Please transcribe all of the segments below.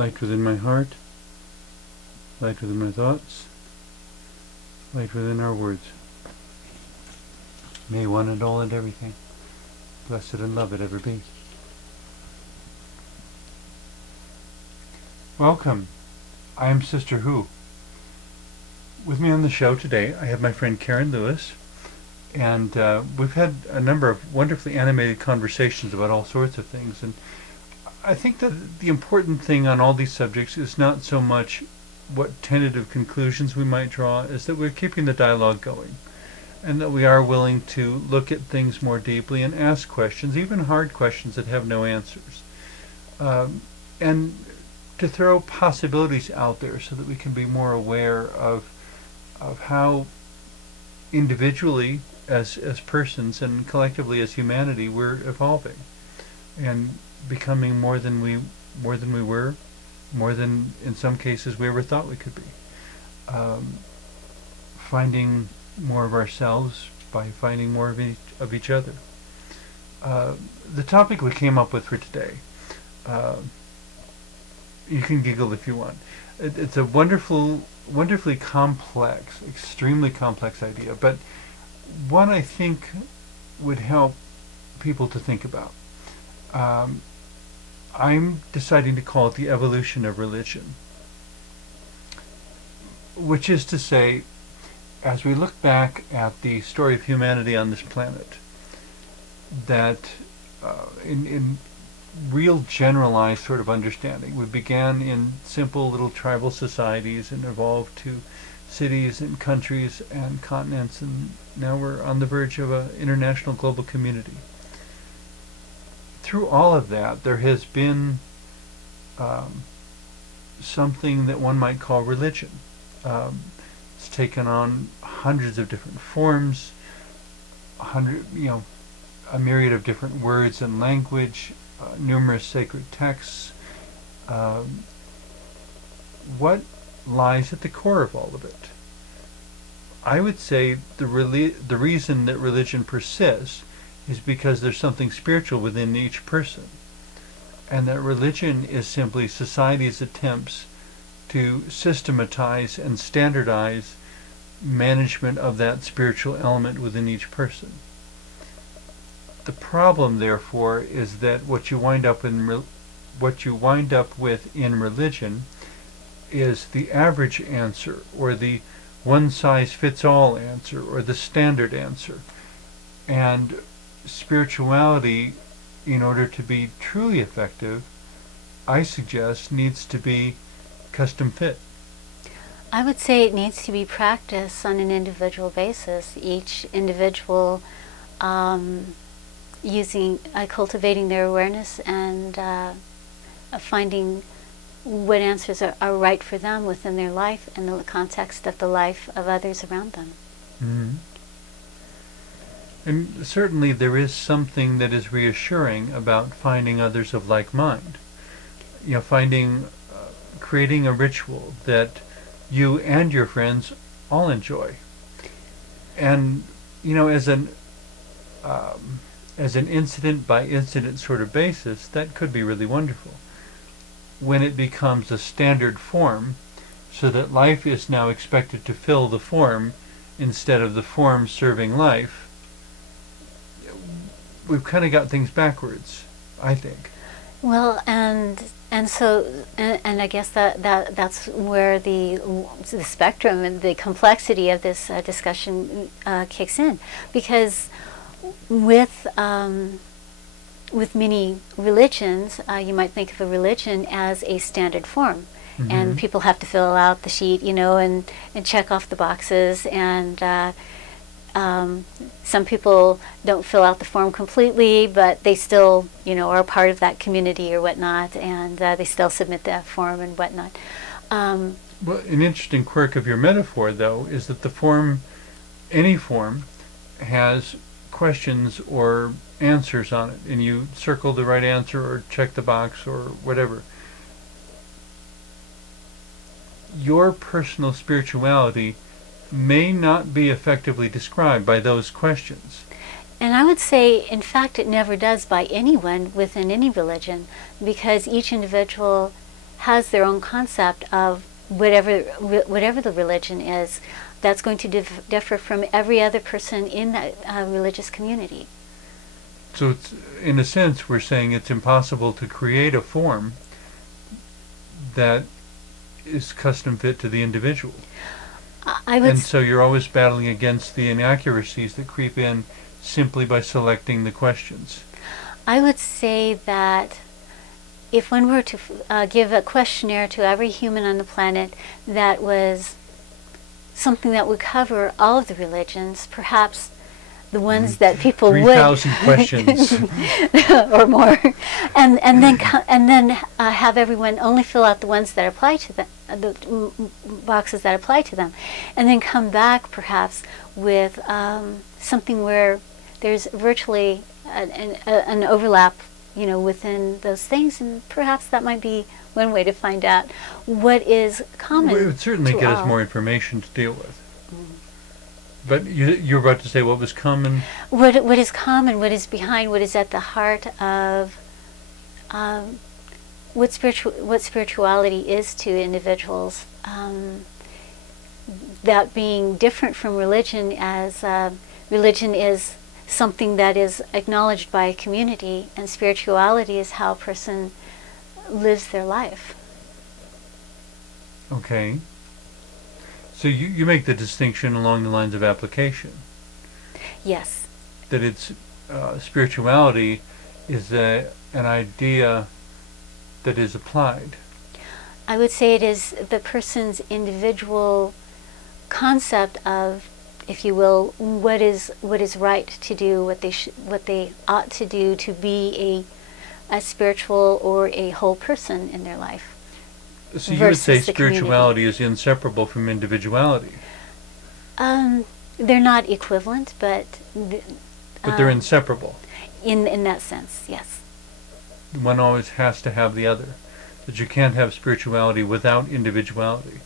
light within my heart, light within my thoughts, light within our words. May one and all and everything, blessed and loved ever be. Welcome. I am Sister Who. With me on the show today, I have my friend Karen Lewis, and we've had a number of wonderfully animated conversations about all sorts of things. And I think that the important thing on all these subjects is not so much what tentative conclusions we might draw, is that we're keeping the dialogue going, and that we are willing to look at things more deeply and ask questions, even hard questions that have no answers, and to throw possibilities out there so that we can be more aware of how individually as persons and collectively as humanity we're evolving and becoming more than we were, more than in some cases we ever thought we could be, finding more of ourselves by finding more of each other. The topic we came up with for today, you can giggle if you want. It's a wonderfully complex, extremely complex idea, but one I think would help people to think about. I'm deciding to call it the evolution of religion, which is to say, as we look back at the story of humanity on this planet, that in real generalized sort of understanding, we began in simple little tribal societies and evolved to cities and countries and continents, and now we're on the verge of an international global community. Through all of that, there has been something that one might call religion. It's taken on hundreds of different forms, a myriad of different words and language, numerous sacred texts. What lies at the core of all of it? I would say the reason that religion persists is because there's something spiritual within each person, and that religion is simply society's attempts to systematize and standardize management of that spiritual element within each person. The problem, therefore, is that what you wind up with in religion is the average answer, or the one-size-fits-all answer, or the standard answer. And spirituality, in order to be truly effective, I suggest needs to be custom fit. I would say it needs to be practiced on an individual basis. Each individual cultivating their awareness and finding what answers are right for them within their life and the context of the life of others around them. Mm-hmm. And certainly there is something that is reassuring about finding others of like mind. Creating a ritual that you and your friends all enjoy. And, as an incident by incident sort of basis, that could be really wonderful. When it becomes a standard form, so that life is now expected to fill the form instead of the form serving life, we've kind of got things backwards, I think. Well, and I guess that's where the spectrum and the complexity of this discussion kicks in, because with many religions, you might think of a religion as a standard form, mm-hmm. and people have to fill out the sheet, and check off the boxes, and some people don't fill out the form completely, but they still, are part of that community or whatnot, and they still submit that form and whatnot. Well, an interesting quirk of your metaphor, though, is that any form, has questions or answers on it, and you circle the right answer or check the box or whatever. Your personal spirituality may not be effectively described by those questions. And I would say, in fact, it never does by anyone within any religion, because each individual has their own concept of whatever the religion is, that's going to differ from every other person in that religious community. So it's, in a sense, we're saying it's impossible to create a form that is custom fit to the individual. And so you're always battling against the inaccuracies that creep in simply by selecting the questions. I would say that if one were to give a questionnaire to every human on the planet that was something that would cover all of the religions, perhaps the ones that people 3,000 questions or more, and then have everyone only fill out the ones that apply to them, the boxes that apply to them, and then come back perhaps with something where there's virtually an overlap, within those things, and perhaps that might be one way to find out what is common. Well, it would certainly get us more information to deal with. But you were about to say what was common? What is common, what is behind, what is at the heart of what spirituality is to individuals. That being different from religion, as religion is something that is acknowledged by a community, and spirituality is how a person lives their life. Okay. So you make the distinction along the lines of application. Yes. That it's spirituality is an idea that is applied. I would say it is the person's individual concept of, if you will, what is right to do, what they ought to do to be a spiritual or a whole person in their life. So you would say spirituality is inseparable from individuality. They're not equivalent, but they're inseparable. In that sense, yes. One always has to have the other. That you can't have spirituality without individuality.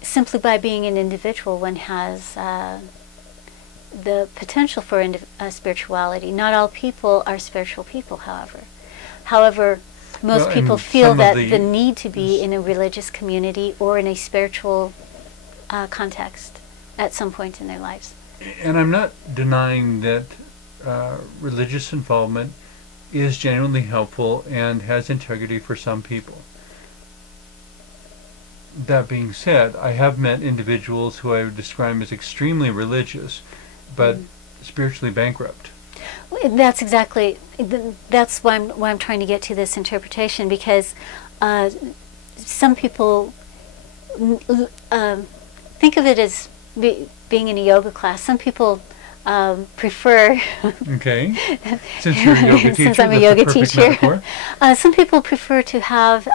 Simply by being an individual, one has the potential for spirituality. Not all people are spiritual people, however. However, most people feel that the need to be in a religious community or in a spiritual context at some point in their lives. And I'm not denying that religious involvement is genuinely helpful and has integrity for some people. That being said, I have met individuals who I would describe as extremely religious, but spiritually bankrupt. That's exactly, that's why I'm trying to get to this interpretation, because some people think of it as being in a yoga class. Some people prefer... Okay. Since you're a yoga teacher, since I'm a yoga teacher. Some people prefer to have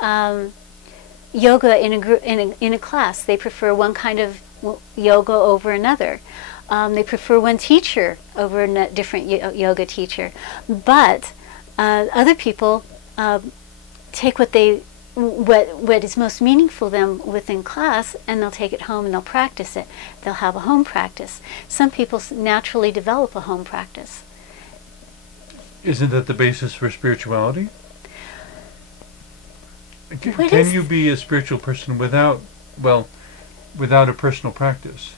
yoga in a class. They prefer one kind of yoga over another. They prefer one teacher over a different yoga teacher. But other people take what is most meaningful to them within class, and they'll take it home and they'll practice it. They'll have a home practice. Some people naturally develop a home practice. Isn't that the basis for spirituality? Can you be a spiritual person without a personal practice?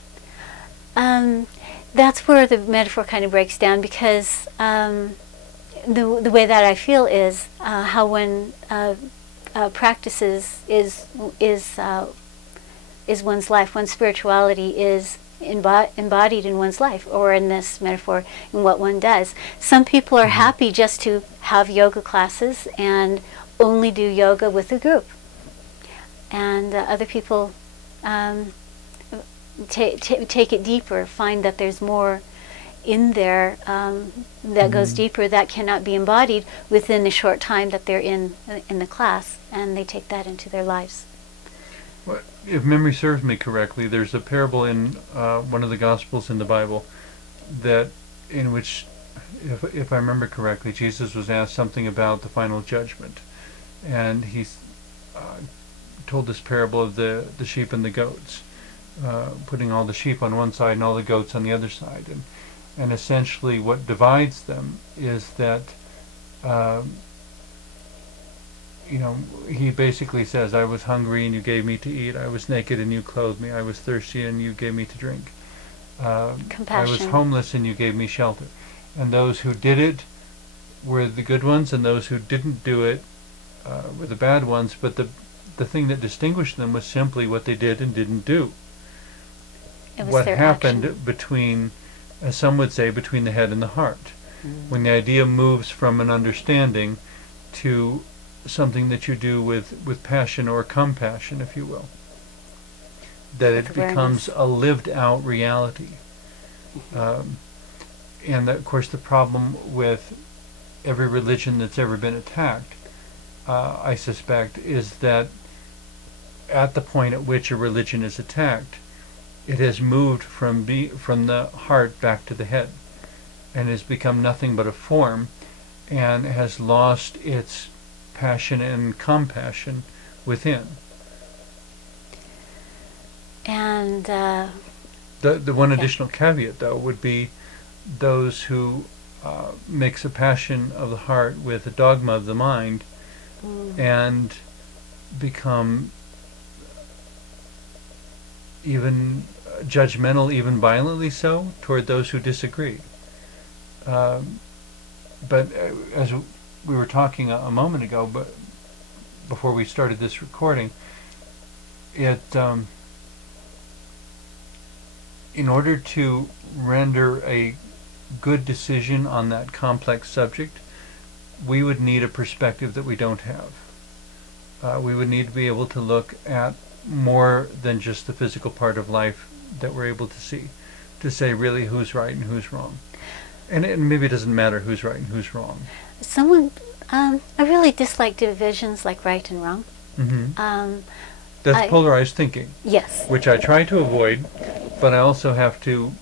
That's where the metaphor kind of breaks down, because the way that I feel is how one practices is one's life. One's spirituality is embodied in one's life, or in this metaphor, in what one does. Some people are happy just to have yoga classes and only do yoga with a group, and other people take it deeper, find that there's more in there that goes deeper, that cannot be embodied within the short time that they're in the class, and they take that into their lives. Well, if memory serves me correctly, there's a parable in one of the Gospels in the Bible in which, if I remember correctly, Jesus was asked something about the final judgment, and he told this parable of the sheep and the goats, putting all the sheep on one side and all the goats on the other side, and essentially what divides them is that he basically says, I was hungry and you gave me to eat. I was naked and you clothed me. I was thirsty and you gave me to drink. I was homeless and you gave me shelter. And those who did it were the good ones, and those who didn't do it were the bad ones. But the thing that distinguished them was simply what they did and didn't do. It was what their happened action. between, as some would say, between the head and the heart. When the idea moves from an understanding to something that you do with passion or compassion, if you will. That With it awareness. becomes a lived out reality. And of course the problem with every religion that's ever been attacked, I suspect, is that at the point at which a religion is attacked, it has moved from the heart back to the head, and has become nothing but a form, and has lost its passion and compassion within. And The one additional caveat, though, would be those who mix a passion of the heart with a dogma of the mind and become even judgmental, even violently so, toward those who disagree. But as we were talking a moment ago, but before we started this recording, in order to render a good decision on that complex subject, we would need a perspective that we don't have. We would need to be able to look at more than just the physical part of life that we're able to see, to say really who's right and who's wrong. And maybe it doesn't matter who's right and who's wrong. I really dislike divisions like right and wrong. That's polarized thinking. Yes. Which I try to avoid, but I also have to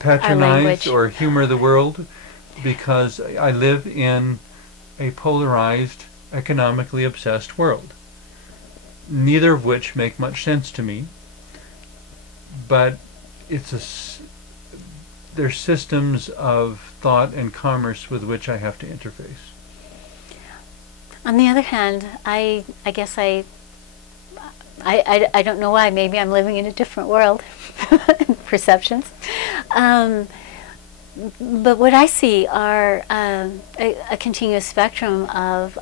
patronize or humor the world, because I live in a polarized, economically obsessed world, neither of which make much sense to me, but there's systems of thought and commerce with which I have to interface. On the other hand, I guess I don't know why. Maybe I'm living in a different world, perceptions. But what I see are a continuous spectrum of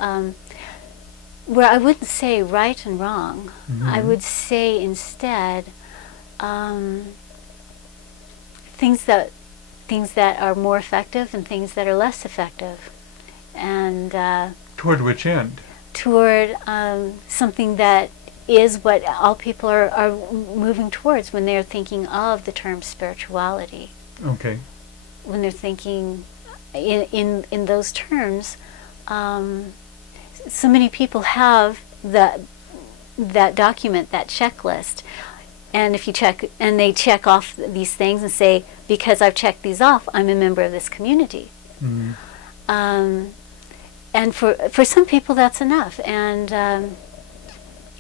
where I wouldn't say right and wrong. I would say instead things that are more effective and things that are less effective, and toward which end? Toward something that is what all people are moving towards when they're thinking of the term spirituality. Okay. When they're thinking in those terms, so many people have that document, that checklist, and if you check, and they check off these things and say, because I've checked these off, I'm a member of this community. And for some people that's enough, and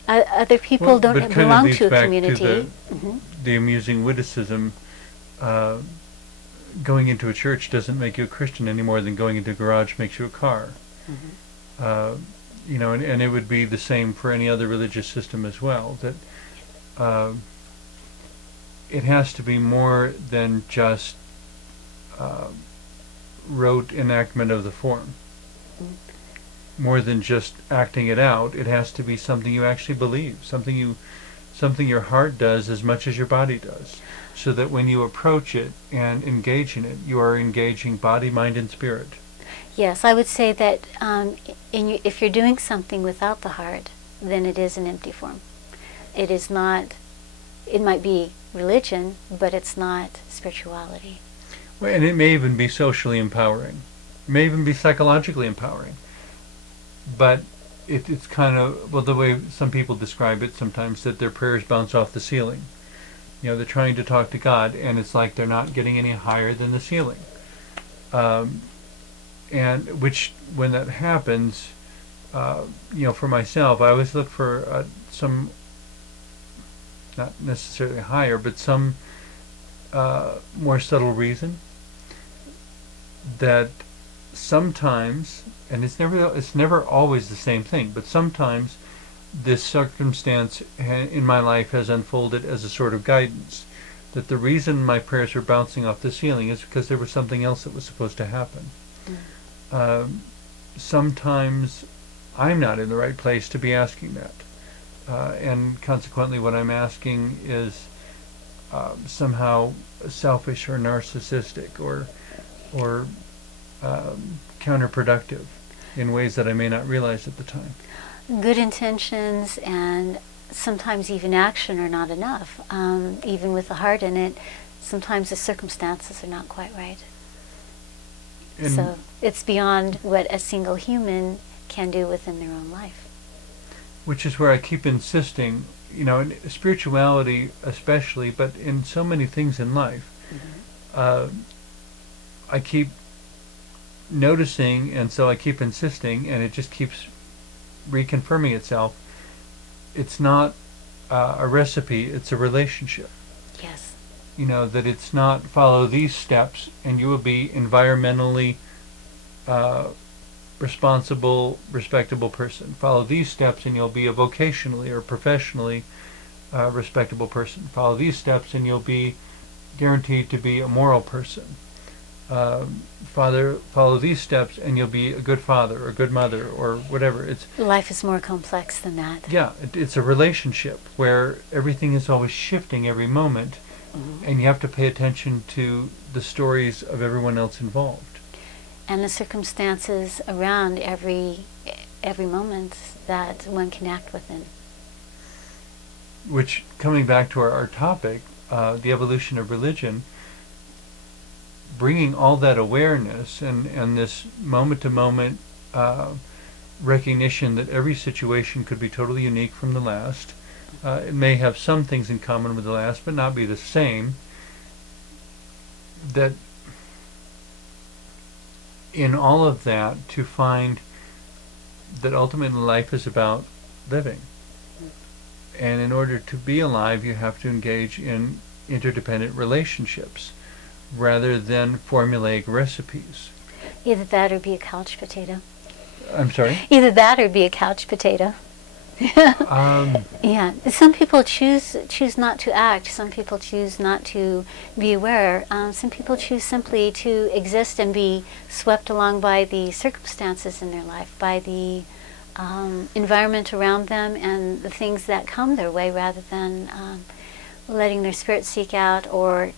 other people don't belong to a community. To the amusing witticism, going into a church doesn't make you a Christian any more than going into a garage makes you a car. And it would be the same for any other religious system as well, that it has to be more than just rote enactment of the form. More than just acting it out, it has to be something you actually believe, something your heart does as much as your body does, so that when you approach it and engage in it, you are engaging body, mind, and spirit. Yes, I would say that if you're doing something without the heart, then it is an empty form. It is not. It might be religion, but it's not spirituality. Well, and it may even be socially empowering. It may even be psychologically empowering. But it's kind of, well, the way some people describe it sometimes, that their prayers bounce off the ceiling. They're trying to talk to God, and it's like they're not getting any higher than the ceiling. And which, when that happens, for myself, I always look for some, not necessarily higher, but some more subtle reason that sometimes, and it's never always the same thing, but sometimes this circumstance in my life has unfolded as a sort of guidance. That the reason my prayers are bouncing off the ceiling is because there was something else that was supposed to happen. Sometimes I'm not in the right place to be asking that. And consequently what I'm asking is somehow selfish or narcissistic or counterproductive in ways that I may not realize at the time. Good intentions and sometimes even action are not enough. Even with the heart in it, sometimes the circumstances are not quite right. And so it's beyond what a single human can do within their own life. Which is where I keep insisting, you know, in spirituality especially, but in so many things in life, I keep noticing, and so I keep insisting, and it just keeps reconfirming itself. It's not a recipe, it's a relationship. Yes. You know, that it's not follow these steps and you will be environmentally responsible, respectable person. Follow these steps and you'll be a vocationally or professionally respectable person. Follow these steps and you'll be guaranteed to be a moral person. Follow these steps and you'll be a good father or a good mother or whatever. Life is more complex than that. Yeah, it's a relationship where everything is always shifting every moment, and you have to pay attention to the stories of everyone else involved. And the circumstances around every moment that one can act within. Which, coming back to our topic, the evolution of religion, bringing all that awareness and this moment-to-moment recognition that every situation could be totally unique from the last. It may have some things in common with the last, but not be the same. That in all of that, to find that ultimately life is about living. And in order to be alive, you have to engage in interdependent relationships rather than formulaic recipes. Either that or be a couch potato. I'm sorry? Either that or be a couch potato. Yeah. Some people choose not to act. Some people choose not to be aware. Some people choose simply to exist and be swept along by the circumstances in their life, by the environment around them and the things that come their way, rather than letting their spirit seek out or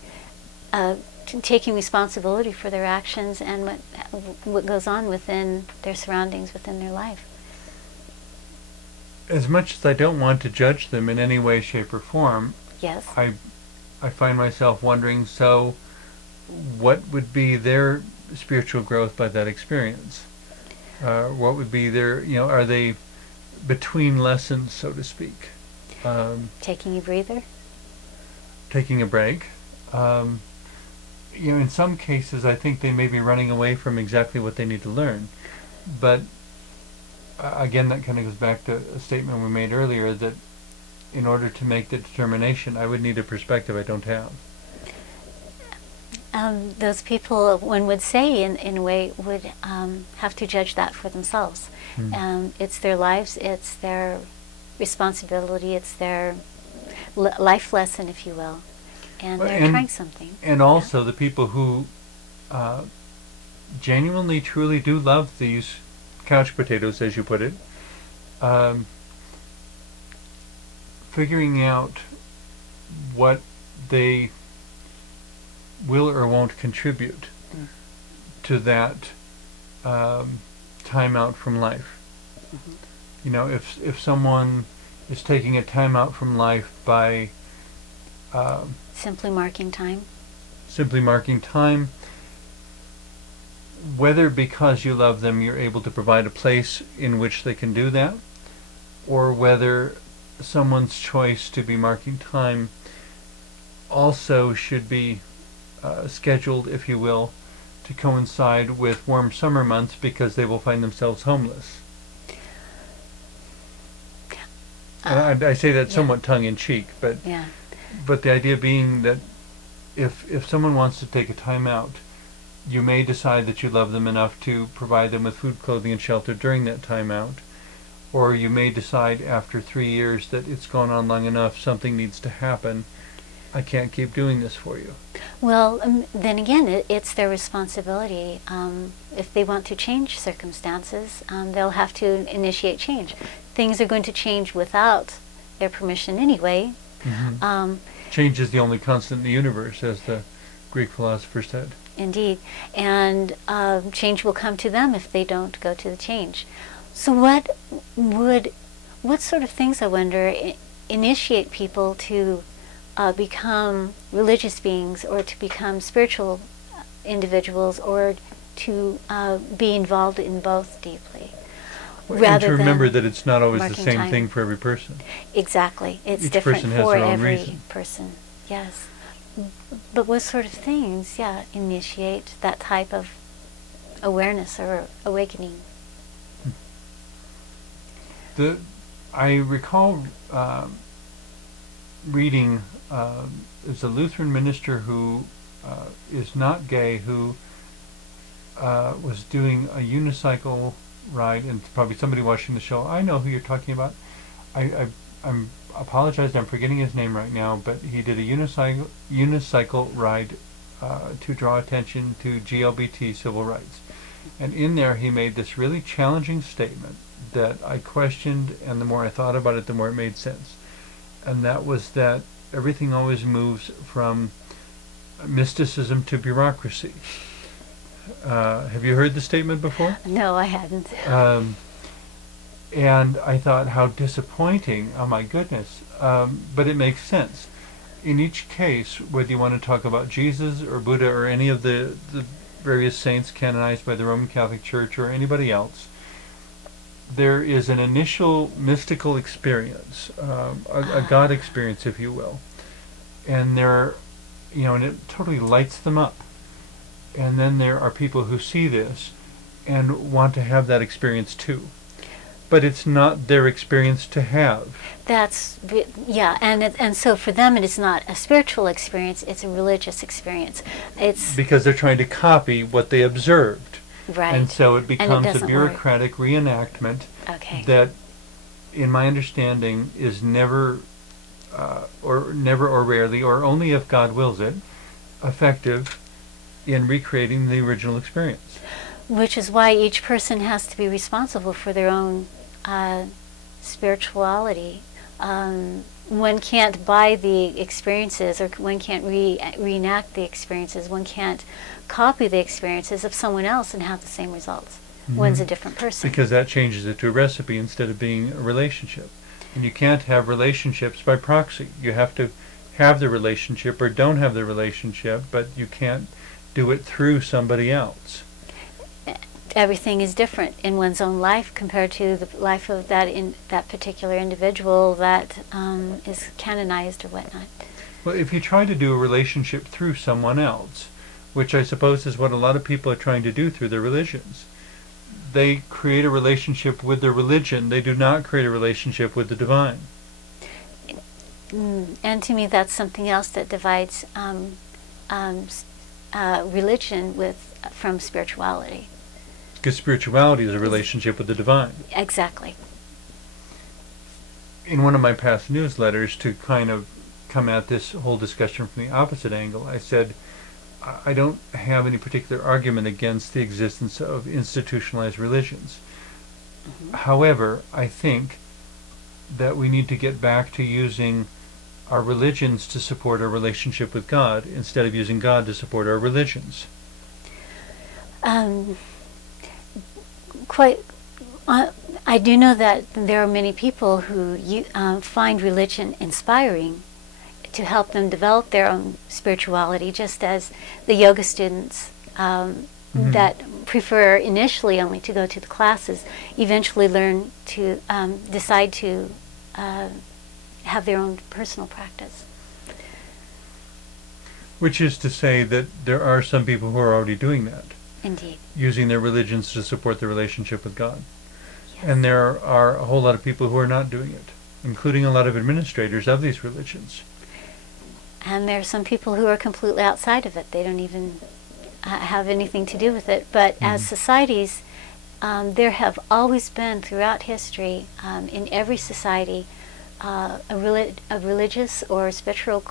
taking responsibility for their actions and what goes on within their surroundings, within their life. As much as I don't want to judge them in any way, shape, or form, yes, I find myself wondering, so what would be their spiritual growth by that experience? What would be their, are they between lessons, so to speak? Taking a breather? Taking a break. In some cases, I think they may be running away from exactly what they need to learn. But again, that kind of goes back to a statement we made earlier, that in order to make the determination, I would need a perspective I don't have. Those people, one would say, in a way, would have to judge that for themselves. It's their lives, it's their responsibility, it's their life lesson, if you will. And they're trying something. And also the people who genuinely, truly do love these couch potatoes, as you put it, figuring out what they will or won't contribute to that time out from life. If someone is taking a time out from life by simply marking time, whether because you love them you're able to provide a place in which they can do that, or whether someone's choice to be marking time also should be scheduled, if you will, to coincide with warm summer months, because they will find themselves homeless. I say that somewhat tongue-in-cheek, but the idea being that if someone wants to take a time out, you may decide that you love them enough to provide them with food, clothing, and shelter during that time out. Or you may decide after 3 years that it's gone on long enough, something needs to happen. I can't keep doing this for you. Well, then again, it's their responsibility. If they want to change circumstances, they'll have to initiate change. Things are going to change without their permission anyway. Mm-hmm. Change is the only constant in the universe, as the Greek philosopher said. Indeed. And change will come to them if they don't go to the change. So what sort of things, I wonder, initiate people to become religious beings, or to become spiritual individuals, or to be involved in both deeply? And to remember that it's not always the marking same time. thing for every person. Exactly. It's Each different person has for their own every reason. person. Yes. But what sort of things, initiate that type of awareness or awakening? I recall reading, there's a Lutheran minister who is not gay, who was doing a unicycle ride, and probably somebody watching the show, I know who you're talking about. I'm apologized, I'm forgetting his name right now, but he did a unicycle ride to draw attention to GLBT civil rights. And in there he made this really challenging statement that I questioned, and the more I thought about it, the more it made sense. And that was that everything always moves from mysticism to bureaucracy. Have you heard the statement before? No, I hadn't. And I thought, how disappointing, oh my goodness. But it makes sense. In each case, whether you want to talk about Jesus or Buddha or any of the various saints canonized by the Roman Catholic Church or anybody else, there is an initial mystical experience, a God experience, if you will. And and it totally lights them up. And then there are people who see this and want to have that experience too. But it's not their experience to have. And so for them it is not a spiritual experience, it's a religious experience. It's because they're trying to copy what they observed. right. And so it becomes a doesn't bureaucratic reenactment Okay. that, in my understanding, is never or rarely, or only if God wills it, effective in recreating the original experience. Which is why each person has to be responsible for their own spirituality. One can't buy the experiences, or one can't reenact the experiences. One can't copy the experiences of someone else and have the same results. Mm-hmm. One's a different person. Because that changes it to a recipe instead of being a relationship. And you can't have relationships by proxy. You have to have the relationship or don't have the relationship, but you can't do it through somebody else. Everything is different in one's own life compared to the life of that particular individual that is canonized or whatnot. Well, if you try to do a relationship through someone else, which I suppose is what a lot of people are trying to do through their religions, they create a relationship with their religion. They do not create a relationship with the divine. And to me, that's something else that divides religion from spirituality. Because spirituality is a relationship with the divine. Exactly. In one of my past newsletters, to kind of come at this whole discussion from the opposite angle, I said, I don't have any particular argument against the existence of institutionalized religions. Mm-hmm. However, I think that we need to get back to using our religions to support our relationship with God instead of using God to support our religions. I do know that there are many people who find religion inspiring to help them develop their own spirituality, just as the yoga students that prefer initially only to go to the classes eventually learn to decide to have their own personal practice. Which is to say that there are some people who are already doing that. Indeed. Using their religions to support their relationship with God. Yes. And there are a whole lot of people who are not doing it, including a lot of administrators of these religions. And there are some people who are completely outside of it. They don't even have anything to do with it. But as societies, there have always been throughout history, in every society, a religious or spiritual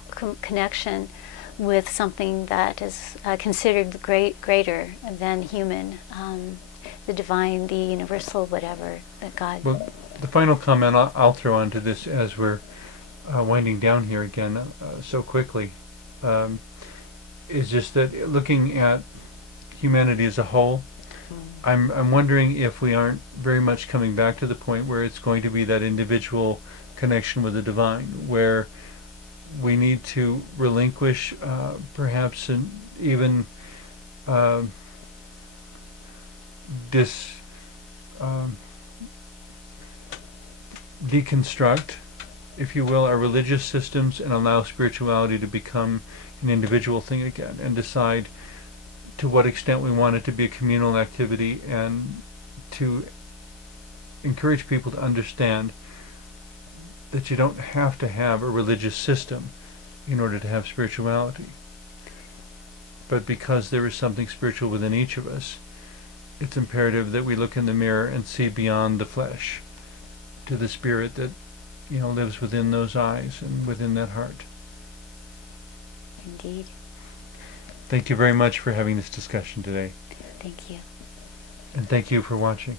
connection with something that is considered greater than human, the divine, the universal, whatever, that God. Well, the final comment I'll throw onto this as we're winding down here again so quickly is just that looking at humanity as a whole, I'm wondering if we aren't very much coming back to the point where it's going to be that individual connection with the divine, where we need to relinquish perhaps and even deconstruct, if you will, our religious systems and allow spirituality to become an individual thing again, and decide to what extent we want it to be a communal activity, and to encourage people to understand that you don't have to have a religious system in order to have spirituality. But because there is something spiritual within each of us, it's imperative that we look in the mirror and see beyond the flesh to the spirit that, you know, lives within those eyes and within that heart. Indeed. Thank you very much for having this discussion today. Thank you. And thank you for watching.